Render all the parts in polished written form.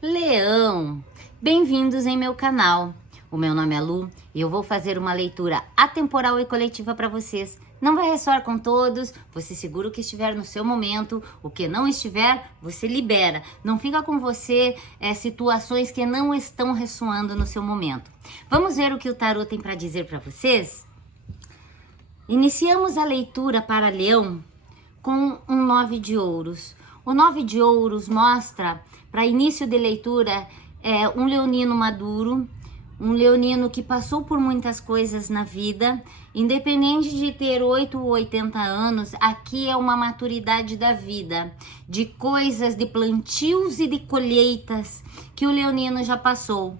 Leão, bem-vindos em meu canal. O meu nome é Lu e eu vou fazer uma leitura atemporal e coletiva para vocês. Não vai ressoar com todos, você segura o que estiver no seu momento, o que não estiver, você libera. Não fica com você situações que não estão ressoando no seu momento. Vamos ver o que o tarô tem para dizer para vocês? Iniciamos a leitura para Leão com um 9 de ouros. O 9 de ouros mostra, para início de leitura, um leonino maduro, um leonino que passou por muitas coisas na vida, independente de ter 8 ou 80 anos, aqui é uma maturidade da vida, de coisas, de plantios e de colheitas que o leonino já passou.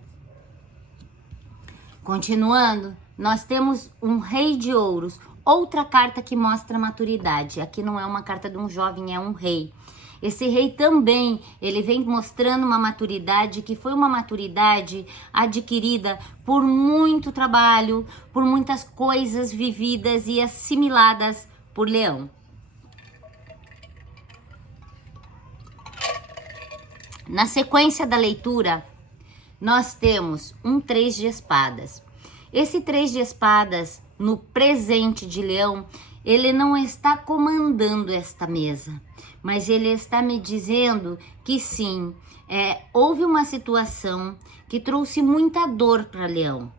Continuando, nós temos um rei de ouros, outra carta que mostra maturidade. Aqui não é uma carta de um jovem, é um rei. Esse rei também, ele vem mostrando uma maturidade que foi uma maturidade adquirida por muito trabalho, por muitas coisas vividas e assimiladas por Leão. Na sequência da leitura, nós temos um 3 de espadas. Esse 3 de espadas, no presente de Leão, ele não está comandando esta mesa, mas ele está me dizendo que sim, houve uma situação que trouxe muita dor para Leão.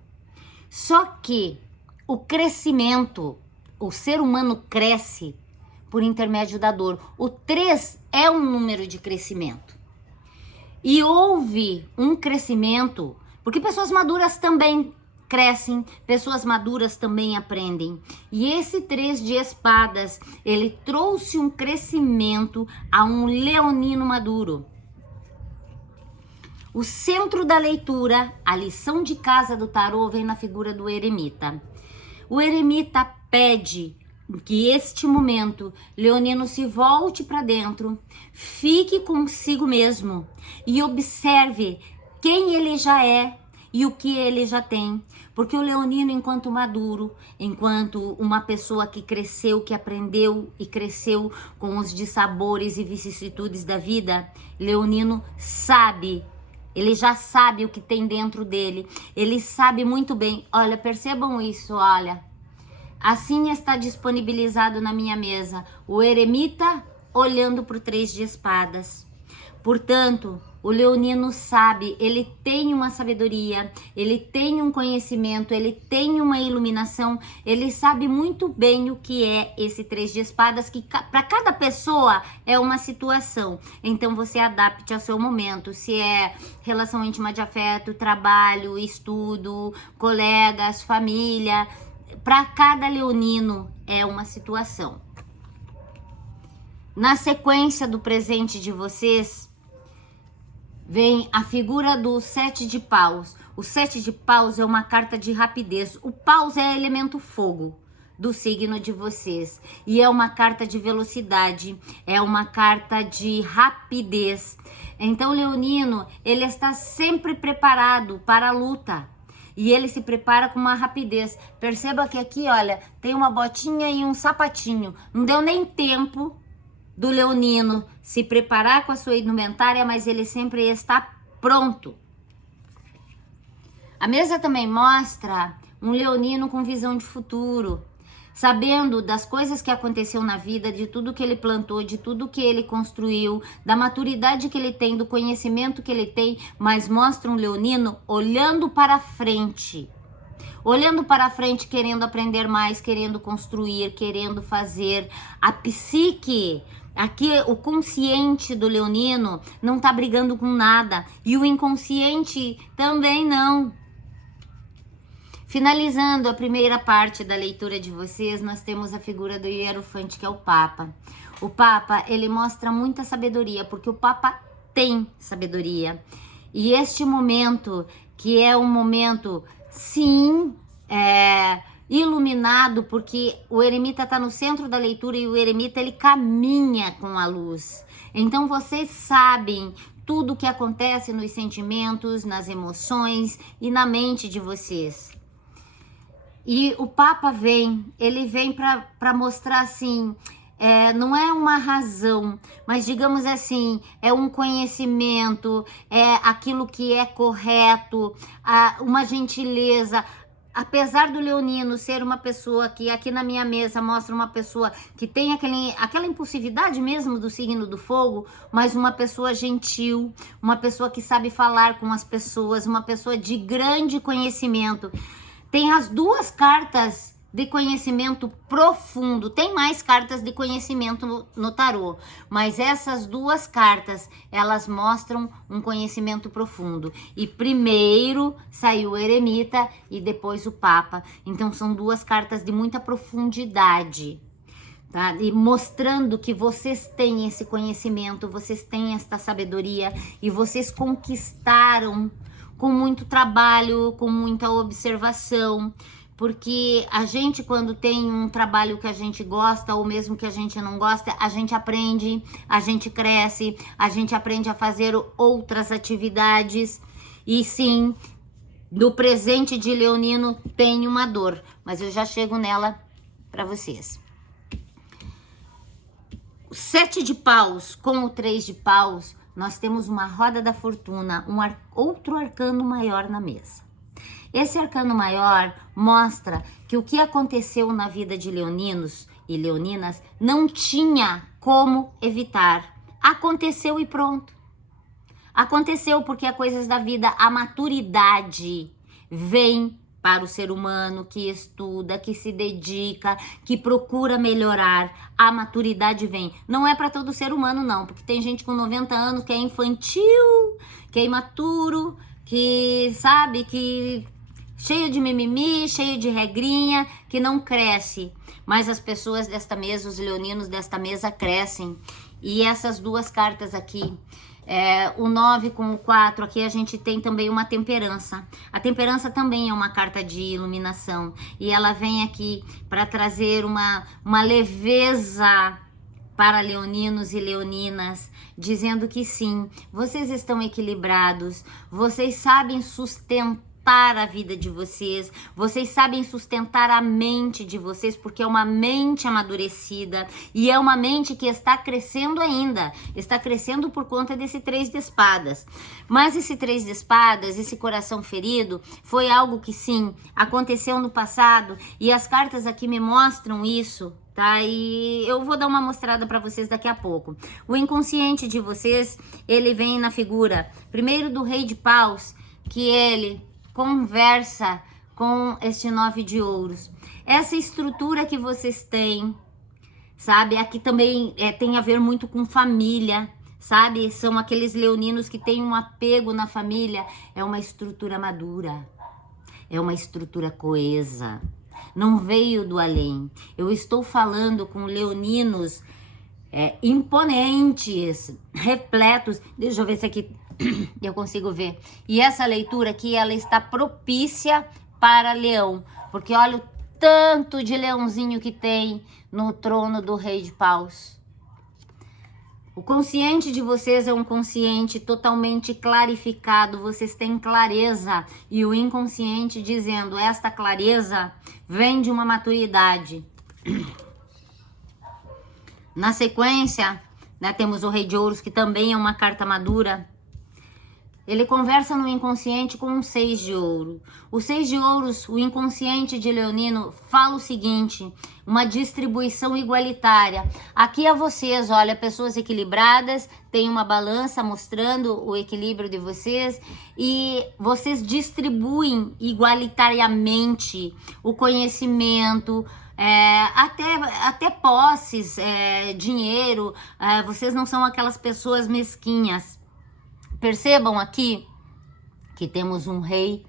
Só que o crescimento, o ser humano cresce por intermédio da dor. O 3 é um número de crescimento. E houve um crescimento, porque pessoas maduras também crescem, pessoas maduras também aprendem. E esse 3 de espadas, ele trouxe um crescimento a um leonino maduro. O centro da leitura, a lição de casa do tarô, vem na figura do eremita. O eremita pede que este momento leonino se volte para dentro, fique consigo mesmo e observe quem ele já é e o que ele já tem, porque o leonino, enquanto maduro, enquanto uma pessoa que cresceu, que aprendeu e cresceu com os dissabores e vicissitudes da vida, leonino sabe, ele já sabe o que tem dentro dele, ele sabe muito bem. Olha, percebam isso, olha, assim está disponibilizado na minha mesa o eremita olhando para o 3 de espadas. Portanto, o leonino sabe, ele tem uma sabedoria, ele tem um conhecimento, ele tem uma iluminação, ele sabe muito bem o que é esse 3 de espadas, que para cada pessoa é uma situação. Então você adapte ao seu momento, se é relação íntima de afeto, trabalho, estudo, colegas, família, para cada leonino é uma situação. Na sequência do presente de vocês, vem a figura do 7 de paus. O 7 de paus é uma carta de rapidez. O paus é elemento fogo do signo de vocês. E é uma carta de velocidade, é uma carta de rapidez. Então, leonino, ele está sempre preparado para a luta. E ele se prepara com uma rapidez. Perceba que aqui, olha, tem uma botinha e um sapatinho. Não deu nem tempo do leonino se preparar com a sua indumentária, mas ele sempre está pronto. A mesa também mostra um leonino com visão de futuro, sabendo das coisas que aconteceu na vida, de tudo que ele plantou, de tudo que ele construiu, da maturidade que ele tem, do conhecimento que ele tem, mas mostra um leonino olhando para frente. Olhando para frente, querendo aprender mais, querendo construir, querendo fazer. A psique, aqui o consciente do leonino não tá brigando com nada. E o inconsciente também não. Finalizando a primeira parte da leitura de vocês, nós temos a figura do hierofante, que é o Papa. O Papa, ele mostra muita sabedoria, porque o Papa tem sabedoria. E este momento, que é um momento, sim, iluminado, porque o eremita está no centro da leitura e o eremita, ele caminha com a luz. Então vocês sabem tudo o que acontece nos sentimentos, nas emoções e na mente de vocês. E o Papa vem, ele vem para mostrar assim, não é uma razão, mas digamos assim, é um conhecimento, é aquilo que é correto, uma gentileza. Apesar do leonino ser uma pessoa que aqui na minha mesa mostra uma pessoa que tem aquela impulsividade mesmo do signo do fogo, mas uma pessoa gentil, uma pessoa que sabe falar com as pessoas, uma pessoa de grande conhecimento. Tem as duas cartas de conhecimento profundo. Tem mais cartas de conhecimento no tarô, mas essas duas cartas, elas mostram um conhecimento profundo. E primeiro saiu o eremita e depois o papa. Então são duas cartas de muita profundidade, tá? E mostrando que vocês têm esse conhecimento, vocês têm esta sabedoria e vocês conquistaram com muito trabalho, com muita observação. Porque a gente, quando tem um trabalho que a gente gosta, ou mesmo que a gente não gosta, a gente aprende, a gente cresce, a gente aprende a fazer outras atividades. E sim, no presente de leonino tem uma dor, mas eu já chego nela para vocês. O 7 de paus com o 3 de paus, nós temos uma roda da fortuna, outro arcano maior na mesa. Esse arcano maior mostra que o que aconteceu na vida de leoninos e leoninas não tinha como evitar. Aconteceu e pronto. Aconteceu porque as coisas da vida, a maturidade vem para o ser humano que estuda, que se dedica, que procura melhorar. A maturidade vem. Não é para todo ser humano não, porque tem gente com 90 anos que é infantil, que é imaturo, que sabe que cheio de mimimi, cheio de regrinha, que não cresce. Mas as pessoas desta mesa, os leoninos desta mesa crescem. E essas duas cartas aqui, o 9 com o 4, aqui a gente tem também uma temperança. A temperança também é uma carta de iluminação. E ela vem aqui para trazer uma leveza para leoninos e leoninas, dizendo que sim, vocês estão equilibrados, vocês sabem sustentar a vida de vocês, vocês sabem sustentar a mente de vocês, porque é uma mente amadurecida e é uma mente que está crescendo ainda, está crescendo por conta desse 3 de espadas. Mas esse 3 de espadas, esse coração ferido, foi algo que sim, aconteceu no passado e as cartas aqui me mostram isso, tá? E eu vou dar uma mostrada para vocês daqui a pouco. O inconsciente de vocês, ele vem na figura, primeiro do rei de paus, que ele conversa com este 9 de ouros. Essa estrutura que vocês têm, sabe? Aqui também tem a ver muito com família, sabe? São aqueles leoninos que têm um apego na família. É uma estrutura madura, é uma estrutura coesa. Não veio do além. Eu estou falando com leoninos imponentes, repletos. Deixa eu ver se aqui eu consigo ver. E essa leitura aqui, ela está propícia para leão, porque olha o tanto de leãozinho que tem no trono do rei de paus. O consciente de vocês é um consciente totalmente clarificado, vocês têm clareza, e o inconsciente dizendo, esta clareza vem de uma maturidade. Na sequência, né, temos o rei de ouros, que também é uma carta madura. Ele conversa no inconsciente com um 6 de ouro. O 6 de ouros, o inconsciente de leonino, fala o seguinte, uma distribuição igualitária. Aqui a vocês, olha, pessoas equilibradas, tem uma balança mostrando o equilíbrio de vocês e vocês distribuem igualitariamente o conhecimento, até posses, dinheiro, vocês não são aquelas pessoas mesquinhas. Percebam aqui que temos um rei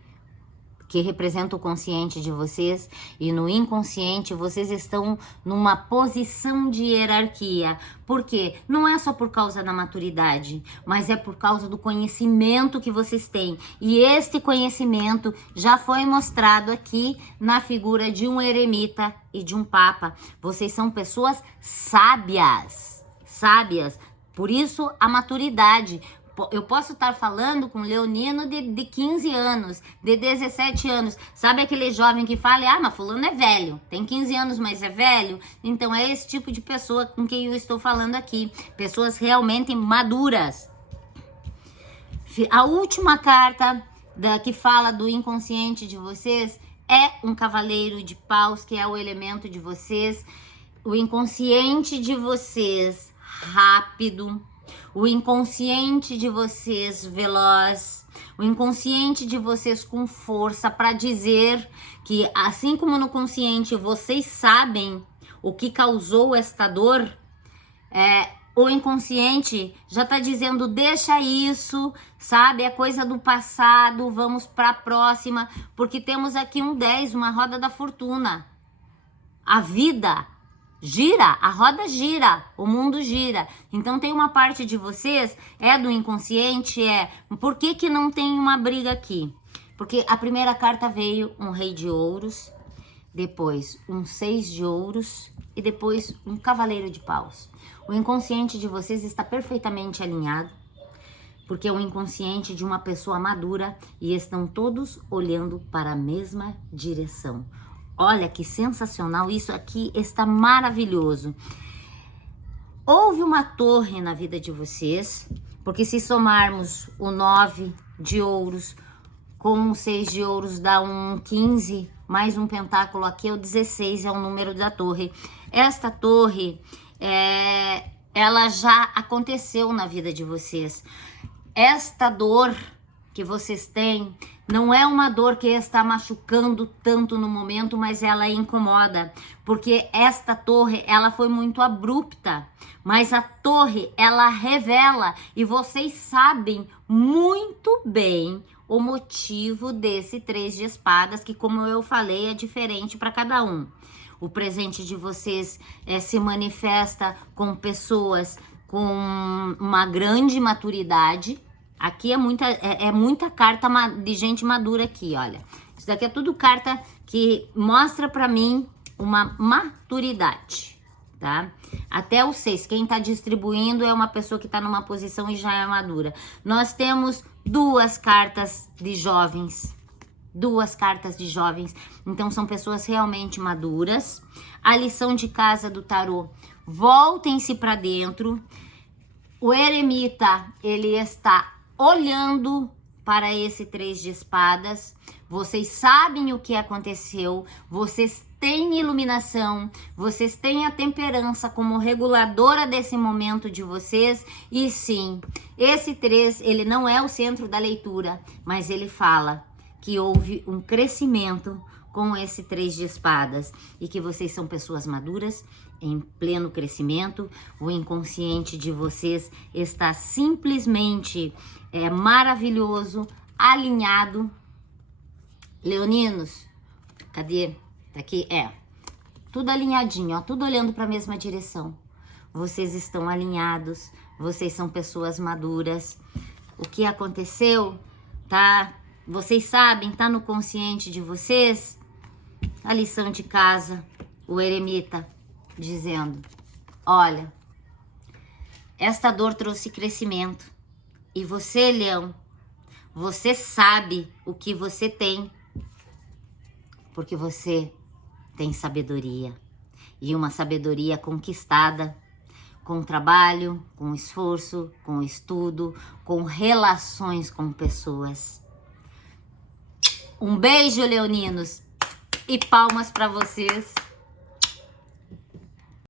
que representa o consciente de vocês e no inconsciente vocês estão numa posição de hierarquia. Por quê? Não é só por causa da maturidade, mas é por causa do conhecimento que vocês têm. E este conhecimento já foi mostrado aqui na figura de um eremita e de um papa. Vocês são pessoas sábias, sábias. Por isso a maturidade. Eu posso estar falando com um leonino de 15 anos, de 17 anos. Sabe aquele jovem que fala, mas fulano é velho, tem 15 anos, mas é velho? Então é esse tipo de pessoa com quem eu estou falando aqui. Pessoas realmente maduras. A última carta que fala do inconsciente de vocês é um cavaleiro de paus, que é o elemento de vocês. O inconsciente de vocês rápido, o inconsciente de vocês veloz, o inconsciente de vocês com força para dizer que, assim como no consciente vocês sabem o que causou esta dor, o inconsciente já tá dizendo, deixa isso, sabe? É coisa do passado, vamos para a próxima, porque temos aqui um 10, uma roda da fortuna. A vida gira, a roda gira, o mundo gira. Então tem uma parte de vocês, do inconsciente, por que não tem uma briga aqui? Porque a primeira carta veio um rei de ouros, depois um 6 de ouros e depois um cavaleiro de paus. O inconsciente de vocês está perfeitamente alinhado, porque é o inconsciente de uma pessoa madura e estão todos olhando para a mesma direção. Olha que sensacional, isso aqui está maravilhoso. Houve uma torre na vida de vocês, porque se somarmos o 9 de ouros com o 6 de ouros dá um 15, mais um pentáculo aqui é o 16, é o número da torre. Esta torre, ela já aconteceu na vida de vocês. Esta dor que vocês têm não é uma dor que está machucando tanto no momento, mas ela incomoda, porque esta torre, ela foi muito abrupta, mas a torre, ela revela, e vocês sabem muito bem o motivo desse 3 de espadas, que, como eu falei, é diferente para cada um. O presente de vocês se manifesta com pessoas com uma grande maturidade. Aqui é muita carta de gente madura aqui, olha. Isso daqui é tudo carta que mostra pra mim uma maturidade, tá? Até o 6, quem tá distribuindo é uma pessoa que tá numa posição e já é madura. Nós temos 2 cartas de jovens. 2 cartas de jovens. Então são pessoas realmente maduras. A lição de casa do tarô. Voltem-se pra dentro. O eremita, ele está olhando para esse 3 de espadas, vocês sabem o que aconteceu, vocês têm iluminação, vocês têm a temperança como reguladora desse momento de vocês, e sim, esse 3, ele não é o centro da leitura, mas ele fala que houve um crescimento com esse 3 de espadas, e que vocês são pessoas maduras, em pleno crescimento. O inconsciente de vocês está simplesmente maravilhoso, alinhado. Leoninos, cadê? Tá aqui, tudo alinhadinho, ó, tudo olhando para a mesma direção. Vocês estão alinhados, vocês são pessoas maduras. O que aconteceu, tá? Vocês sabem, tá no consciente de vocês. A lição de casa, o eremita dizendo, olha, esta dor trouxe crescimento, e você, leão, você sabe o que você tem, porque você tem sabedoria, e uma sabedoria conquistada com trabalho, com esforço, com estudo, com relações com pessoas. Um beijo, leoninos, e palmas para vocês.